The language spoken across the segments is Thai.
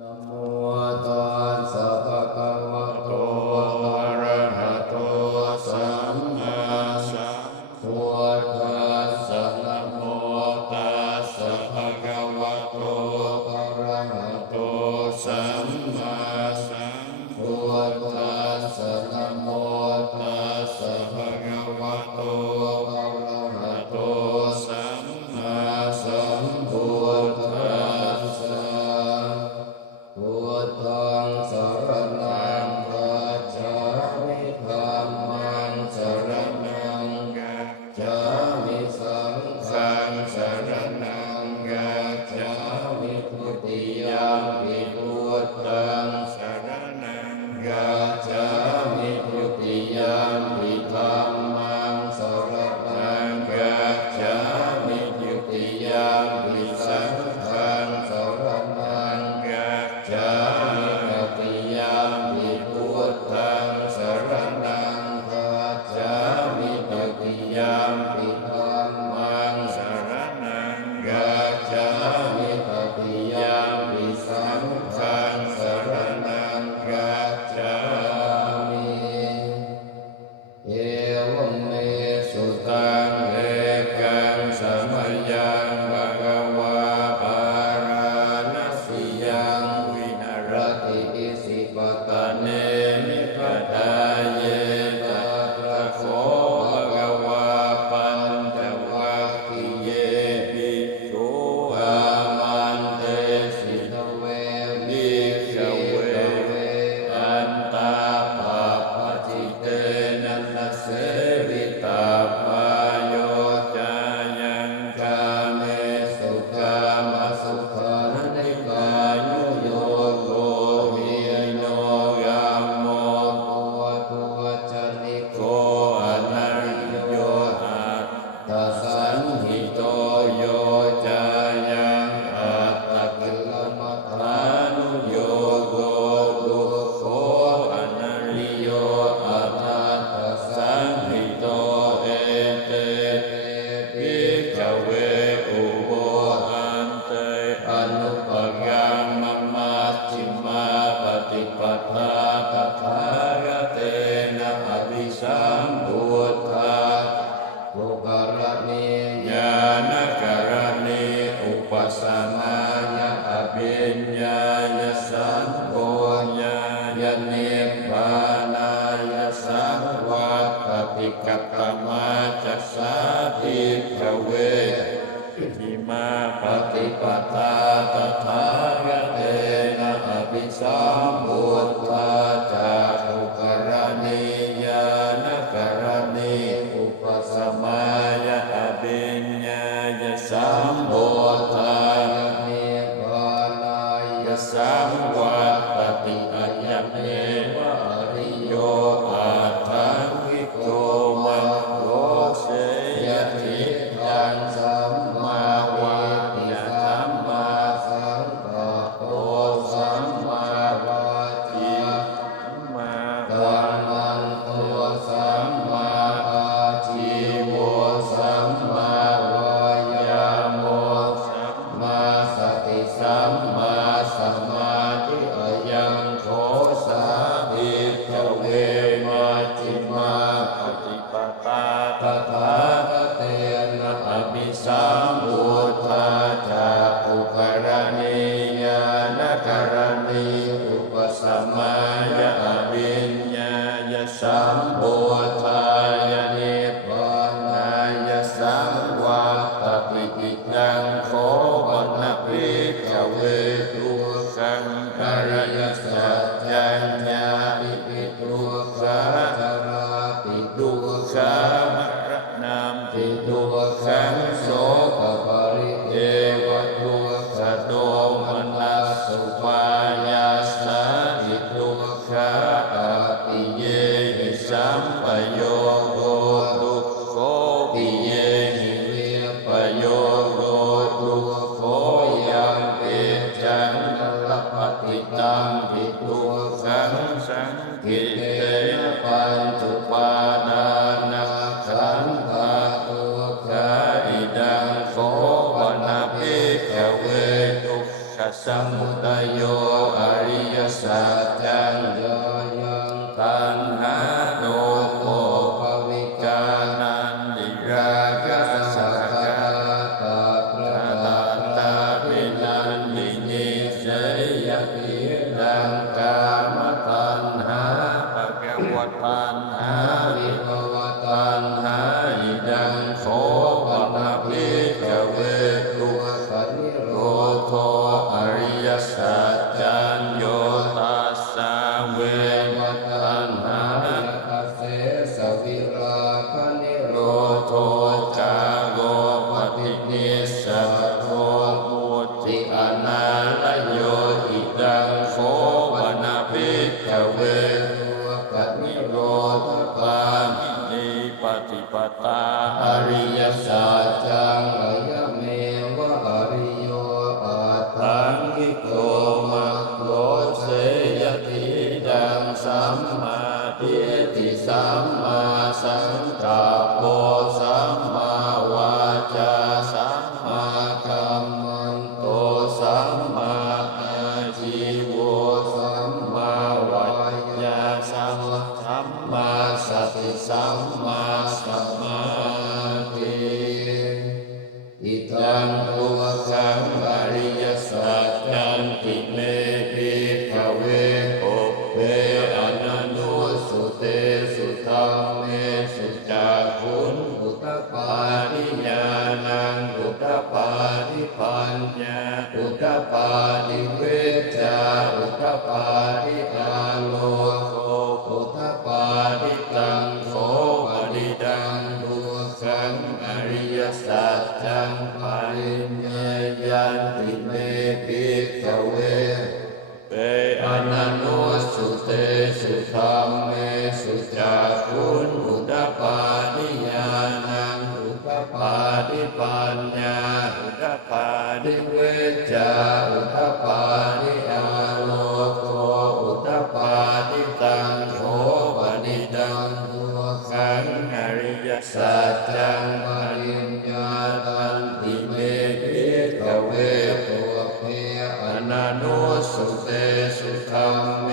นะโมตัสสะภะคะวะโตอะระหะโตสัมมาสัมพุทธัสสะนะโมตัสสะภะคะวะโตอะระหะโตสัมมาสัมพุทธัสสะนะโมตัสสะภะคะวะโตอะระหะโตสัมมาสัมพุทธัสสะพุทธังสรณังคัจฉามิธัมมังสรณังคัจฉามิสังฆังสรณังคัจฉามิทุติยัมปิพุทธังสรณังคัจฉามิทุติยัมปิธัมมังสรณังคัจฉามิทุติยัมปิสังฆังสรณังคัจฉามิตติยัมปิพุทธังสรณังคัจฉามิตติยัมปิธัมมังสรณังคัจฉามิตติยัมปิสังฆังสรณังคัจฉามิเอวเมสุตังเอกังสมยังภะคะวาปาราณสียังวินารติอิสิปตะเนมิปทาเยตัตระโคภะคะวาปัญจวัคคีย์เยภิกขุอามันเตสิทเวภิกขเวอันตาปาปจิเตนันนะเสวิตาปายโยจายังกาเมสุขามสุขันติกายุโยโกวิโนยัมโมตัวจนิโกอนันโยอัตตสันหิโตโยจายังอัตตกิลมัฏฐานุโยโกทุกโขอนันลิโยอัตตสันหิโตเอเตภิกขเวอุโบอันเตอนุปกัมมมัชฌิมาปฏิปทาตถาคเตนะอภิสัมพุทธาปุกรณีญาณกรณีอุปสัมมายะอภิญญายะสัมโพญายะนิพพานายะสังวัฏฏปิกัตตมาจัสสาทิภขเวทิมาปฏิปทาตถาคเตนะอภิสัมพุทธาจากอุกรณีญาณกรณีอุปสัมมายะอภิญญายะสัมโพธายะนิพพานายะสังวัฏฏติอะยะเมวะอริโยอาทังวิโกมันโกเสยทิตังสัมมาวาติสัมมาสังกัปโปสัมมาวาจิมากัมมันโตสัมมาอาชีโวสัมมาวายาโมสัมมาสติสัมมาสมาธิอะยังโฆสาภิกขเวมัชฌิมาปฏิปทาตถาคเตนะอภิสัมพุทธาจากอุกรณีญาณกรณีอุปสัมมายะอภิญญายะสัมโพธายะนิพพานายะสังวัฏฏปิกิตังโขปันนภิกขเวทุกขังอริยสัจจัญญาปิปิทุกขาจาราปิทุกขามรณามปิทุกขังโสกปริเทวทุกขโทมนัสสุปายาสาปิทุกขาอปิเยหิสัมปโยโกทุกโขปิเยหิวิปโยโกทุกโขยังเปจังลปฏิตังปิทุกขังสังกิเตนะปัญจุปาดานะขันธาทุกขาอิดังโขปนะภิกขเวทุกขสมุทัยโย สัจจังยายังตัณหาโนโมภวิกานันติราคะสักกาตาพระตาตาปินันตินิสัยยติดังกามตัณหาภควตัณหาวิภวตัณหาอิดังโสปนะภิกขเวตุสันนิโรธอริยสัจจัญโยตัสสะเวมตัณหาคัสเสสวิราคะนิโรธจาโกปฏินิสสะโทมุติอนาลโยอิดังโสปนะภิกขเวตุกัจนิโรธปามินิปฏิปตาอริยสัจจังอายเมวะอริโยอาทังกิโกมัคโคเสยติดังสัมมาทิฏฐิสัมมาสังกัปโปสัมมาวาจาสัมมากัมมันโตสัมมาอาชีวสัมมาวายาสัมมาสติสัมมาสมาธิอิทังตุสังอริยสัจจันติเมภิกขเวปุพเพอนันตุสุเตสุธัมเมสุจักขุนอุตตปาทิญาณังอุตตปาทิปัญญาอุตตปาทิเวชฌาอุตตปาทิอาโลโกอุตตปาทิตังโสปฏิดังตุสังอริยสัจจังปริญญายันติเมภิกขเวเปอนันโนสุเตสุธัมเมสุจักขุนอุตตปาทิญาณังอุตตปาทิปัญญาอุตตปาทิเวชฌาอุตตปาทิอาโลโกอุตตปาทิตังโสปฏิดังตุสังอริยสัจจังปริญญาตันติเมภิกขเวปุพเพอนันโนสุเตสุธัมเม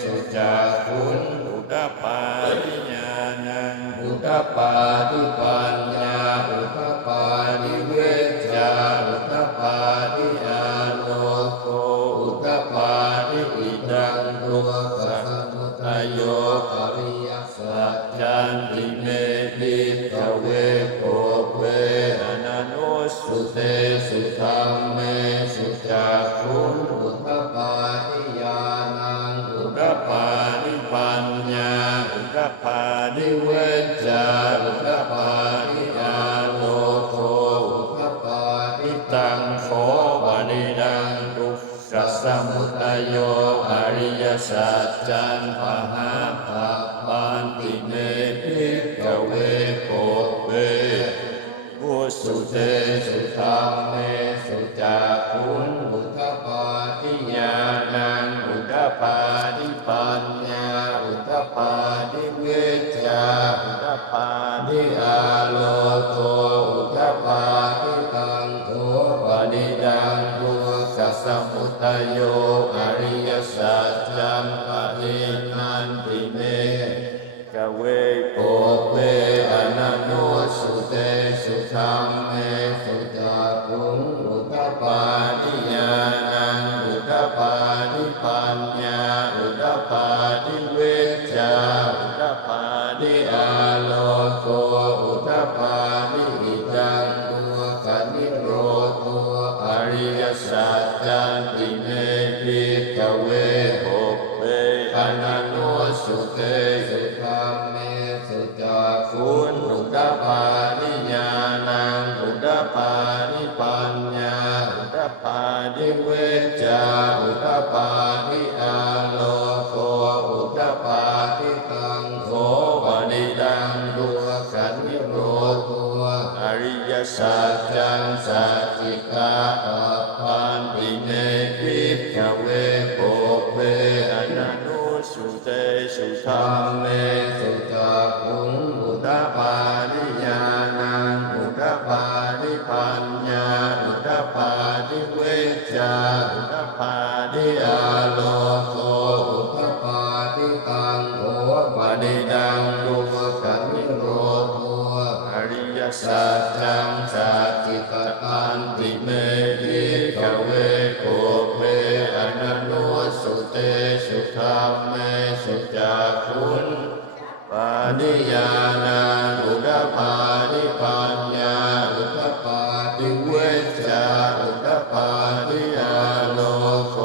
สุจักขุนอุตตปาทิญาณังอุตตปาทิปัญญาอุตตปาทิเวชฌาอุตตปาทิอาโลโกอุตตปาทิอิดังตุสัสมุทัยโยอริยสัจจันติเมภิกขเวปุพเพอนันโนสุเตสุธัมเมสุจักขุนอุตตปาทิญาณังอุตตปาทิปัญญาอุตตปาทิเวชฌาอุตตปาทิอาโลโกอุตตปาทิตังโสปฏิดังตุสัสสมุทัยโยอริยสัจจันปหาปัปปันติเมภิกขเวปุพเพอุสุเตสุธัมเมสุจักขุนอุตตปาทิญาณังอุตตปาทิปัญญาอุตตปาทิเวชฌาอุตตปาทิอาโลโกอุตตปาทิตังโสปฏิดังตุสัสสมุทัยโยอริยสัจจังปรินันติเมกเวปุพเพอนันโนสุเตสุธัมเมสุจักขุนอุตตปาทิญาณังอุตตปาทิปัญญาอุตตปาทิเวชฌาอุตตปาทิอาโลโกอุตตปาทิอิดังตุสันนิโรธอริยสัจจันติเมภิกขเวปุพเพอนันโนสุเตสุธัมเมสุจักขุนอุตตปาทิญาณังอุตตปาทิปัญญาอุตตปาทิเวชฌาอุตตปาทิอาโลโกอุตตปาทิตังโสปฏิดังตุสันนิโรธอริยสัจจังสัจจิกาปัปปันติเมภิกขเวปุพเพอนันโนสุเตสุธัมเมสุจักขุนอุตตปาทิญาณังอุตตปาทิปัญญาอุตตปาทิเวชฌาอุตตปาทิอาโลโก ธัมเมสุจักขุนปานิญาณังอุทปานิปัญญาอุทปาทิเวชชาอุทปาทิอาโลโก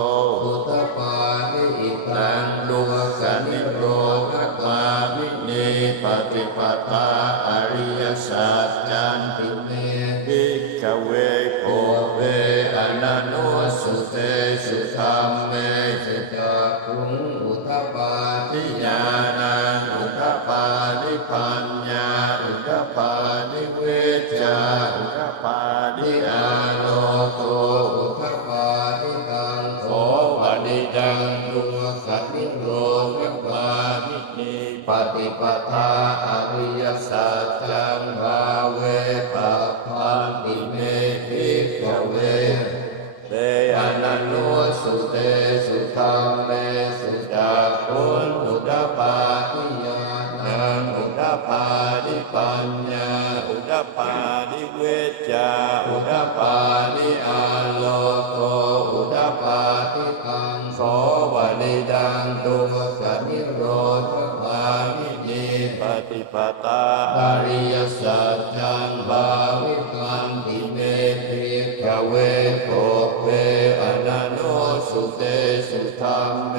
อุทปาทิอิตังดุขนิโรธมามินีปฏิปทาอริยสัจจันติเมภิกขเวโภเวอนันโนสุเตสุธัมเมสุจักขุงอุทปาทิญาณังอุทปาทิปัญญาอุทปาทิเวชชาอุทปาทิอาโลโกอุทปาทิตังโสปนิจังดุขนิโรธมามินีปฏิปทาอริยสัจจังภาเวปะพันติเมภิกขเวเตอนันโนสุเตสุธัมเมสุจักขุนอุทปาทิญาณังอุทปาทิปัญญาอุทปาทิเวชชาอุทปาทิอาโลโกอุทปาทิตังโสวนิดังตุขนิโรธมามินีปฏิปทาอริยสัจจังภาวิคันติเมภิกขเวโภเวอนันโนสุเตสุธัมเม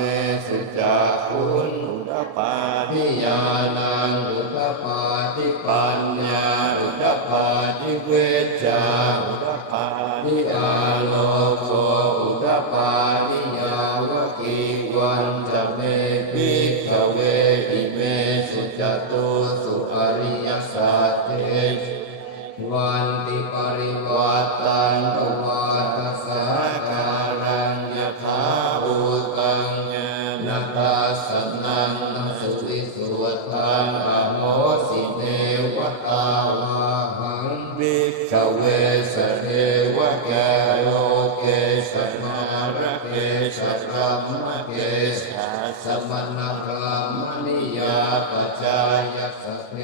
สุจักขุนอุทปาทิญาณังอุทปาทิปัญญาอุทปาทิเวชชาอุทปาทิอาโลโกอุทปาทิยาวกีวันจะเมภิกขเวอิเมสุจตุสุอริยสัจเจวันติปริวัตตังตวาทัสสะการังยถาภูตังญาณทัสสนังสุวิสุทธังอโมสิเนวตาวาหังภิกขเวสเทวะแกโลเกสมาระเกสรัมมะเกสาสมณพรามณิยาปัจจายสเท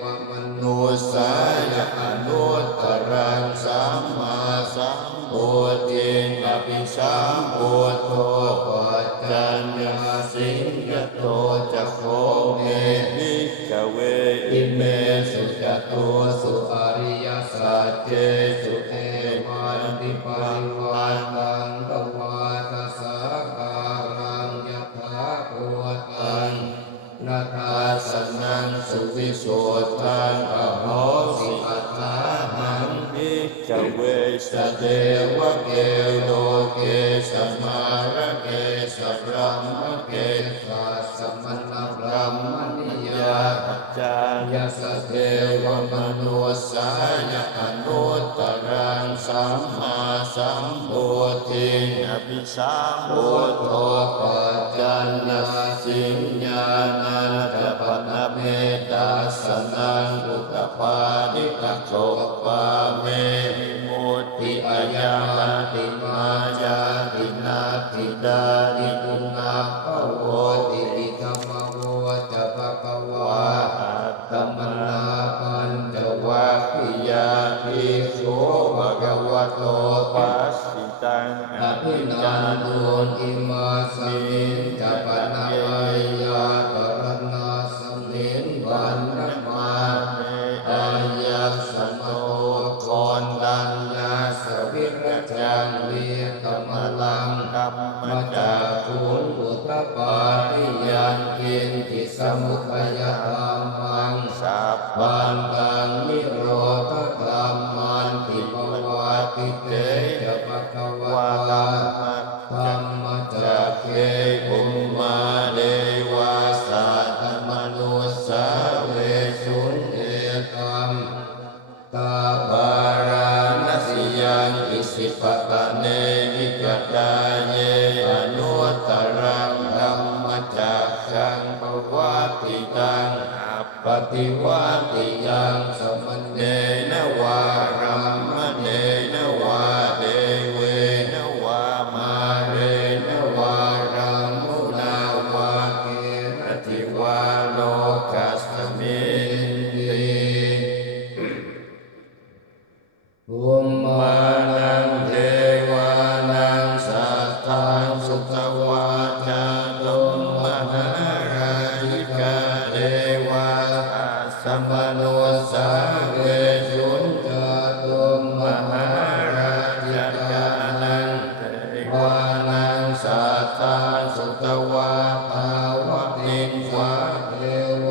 วมนุสายอนุตตรังสัมมาสัมพุทธิอภิสัมพุทโธปัจจัญญาสิงยโตจักโขเมภิกขเวอิเมสุจตุสุอริยสัจเจสุเทวันติปริวันตังตวาทัสสะการังยถาภูตังนาทัสสนังสุวิสุทธังอโหสิอัตถาหังภิกขเวสเทวะเกโลเกสมาระเกสรัมมะเกสัสมณพรามณิยาปัจจายสเทวมนุสายอนุตตรังสัมมาสัมพุทธิอภิสัมพุทโธปัจจัญญาสิงญาณังกัปปะเมตัสสนังอุตตปานิกัจโจปาเมวิมุตติอายังติมาจาตินาติดานิกุณาภโวติอิธัมมโวจะภะคะวะอัตตมนาปัญจวัคคียาภิกขุภะคะวะโตปัสสิตังอภินันตุอิมาสมิงจะปะนะมายาปรณาสมิงวันนะมาเมอายัสสโนโคนตัญญาสวิรจังเวียกมลังกัมมจากขุนอุทปาทิยังกินจิสมุทยธรรมังสัพพันตังนิโรธธรรมันติภวะติเตจะภะคะวะตาธรรมจักเขภูมาเดวาสัตตมนุสสาเวสุนเอตัมตาบาราณสียังอิสิปตะเนนิกตาเยอนุตตรังธัมมจักขังปวัตติตังอัปปติวัตติยังสมณเณนวารัมมเณนวาเดเวนะ ตุม สุตวาภาวะปินวะเท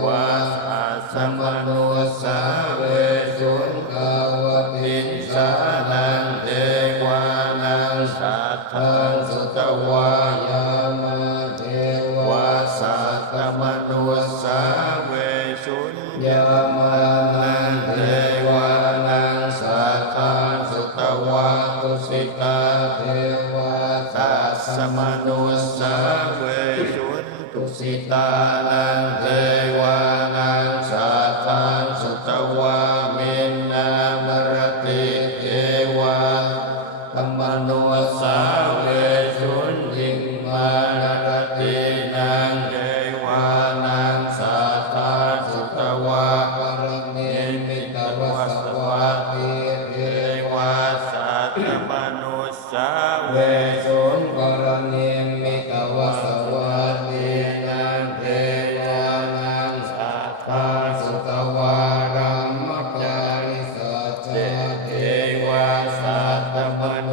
วาสัสมโนสาเวสุนกาวปินสานังเทวานังสัทธังสุตวายามาเทวาสัสมโนสาเวสุนยามานังเทวานังสัทธังสุตวาตุสิตาเทวาสัสมโนสาเวสุนตุสิตานังเทวานังสัทธังสุตวามินนามรติเทวาธัมมโนสาเวสุนยิงมารตินังเทวานังสัทธังสุตวาปรเมมิตวสวาติเทวาสัตตมโนสาเวสุนปรเมมิตวสวาตินังเทวานังสัทธังสุตวารัมมจาริสัจจเทวาสัตตมโน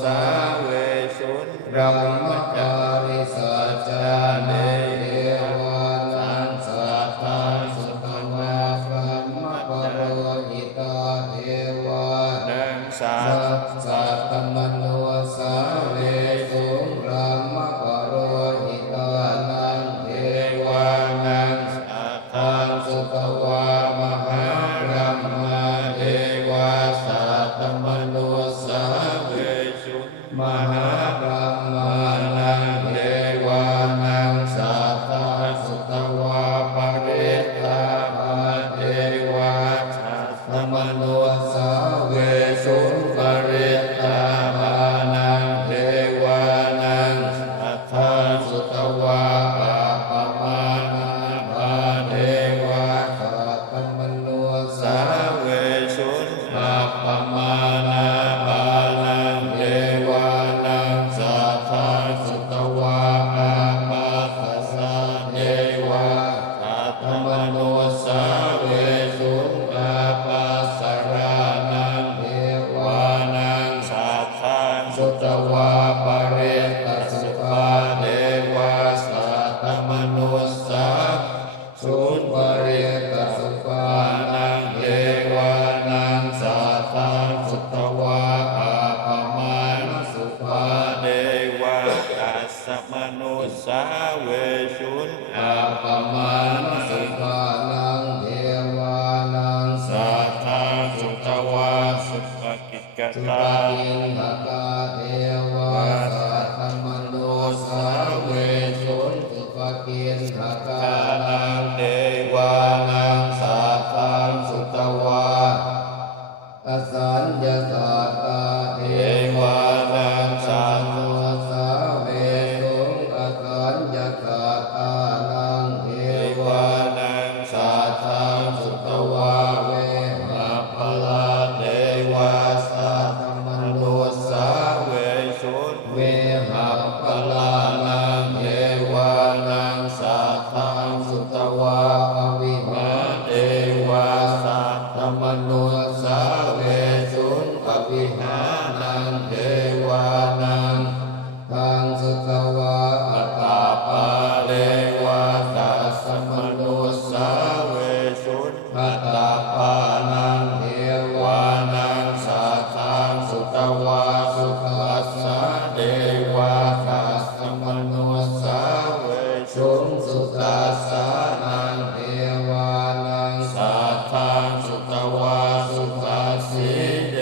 สาเวสุนรัมมจาริสัจจเทวานังสัทธังสุตวารัมมปโรหิตาเทวานังสัตตมโนสาเวสุนรัมมปโรหิตานังเทวานังสัทธังสุตวามหารัมมาเทวาสัตตมโนสาเวสุนมหารัมมานังเทวานังสัทธังสุตวาปริตตามาเทวาสัตตมโนสาเวสุนปริตตามานังเทวานังสัทธังสุตวาปะปะมานาภาเทวาสัตตมโนสาเวสุนปะปะมานาภานังเทวานังสัทธังสุตวาอาปัสสะสะเทวาสัตตมโนสาเวสุนอาปัสสรานังเทวานังสัทธังสุตวาปริตตสุภาเทวาสัตตมโนสาสุนปริตตสุภานังเทวานังสัทธังสุตวาอาปมาณสุภาเทวาตัสสมโนสาเวสุนอาปมาณสุภานังเทวานังสัทธังสุตวาสุภกิกตาอินทกาเทวาสัตตมโนสาเวสุนสุภกินทกานังเทวานังสัทธังสุตวาอสัญญาสัตตาเทวานังสัตโนสาเวสุงอสัญญาสัตตานังเทวานังสัทธังสุตวาเวหะพลาเทวาสัตตมโนสาเวสุนเวหะพลานังเทวานังสัทธังสุตวาอวิหะเทวาสัตตมโนสาเวสุนอวิหานังเทวานังทังสุตวาอัตตาปาเลวาตัสสมโนสาเวสุนอัตตาปานังเทวานังสัทธังสุตวาสุขัสสะเทวาตัสสมโนสาเวสุนสุขัสสะนังเทวานังสัทธังสุตวาสุขัสสีเท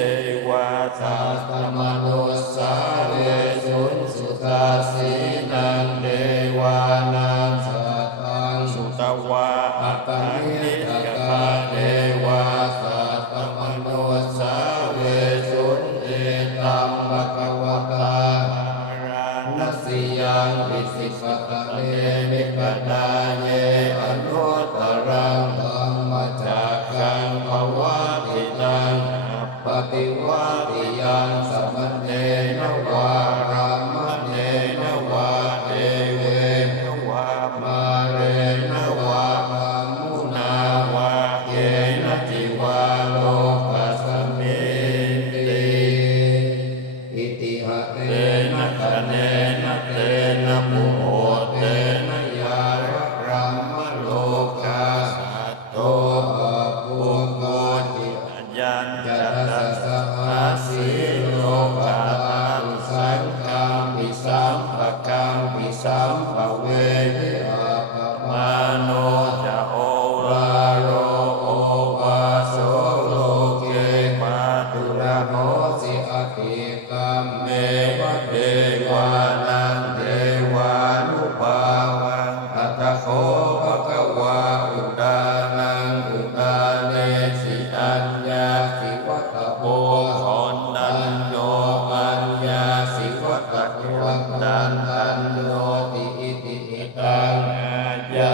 วาตัสสมโนสาเวสุนสุขัสสีนังเทวานังสัทธังสุตวาอัตตนิทกาเทวาสัตตมโนสาเวสุนเอตัมภะคะวะตานัสสิยังวิสิปตะเนมิปตาเยอนุตตรังธัมมจักขังภวะติตังปฏิวัติยังสัมมเนนวารามเนนวาเทเวนวามาเรนวามามุนาวาเยนะจิวาโลกัสสมิติอิติหะเตนะคะเนนะเตนะโม เวทิอาภมาม โนจะโอ วาโรโอวาโสโลเก ปัตุ ตุ ระ ระ โน โนสิอติกัมเมวะเท เท วาว า นั นั ง ง เท เท วาว า นุ นุ ภา ภา วั วั ง ง อัตถโคภะคะวาอุตานังอุตาเนสิอัญญาสิวัตโพ ขอนนั อั น ญ โย โยอัญญาสิวัตโพวันตันโยติอิติอิตัง ยา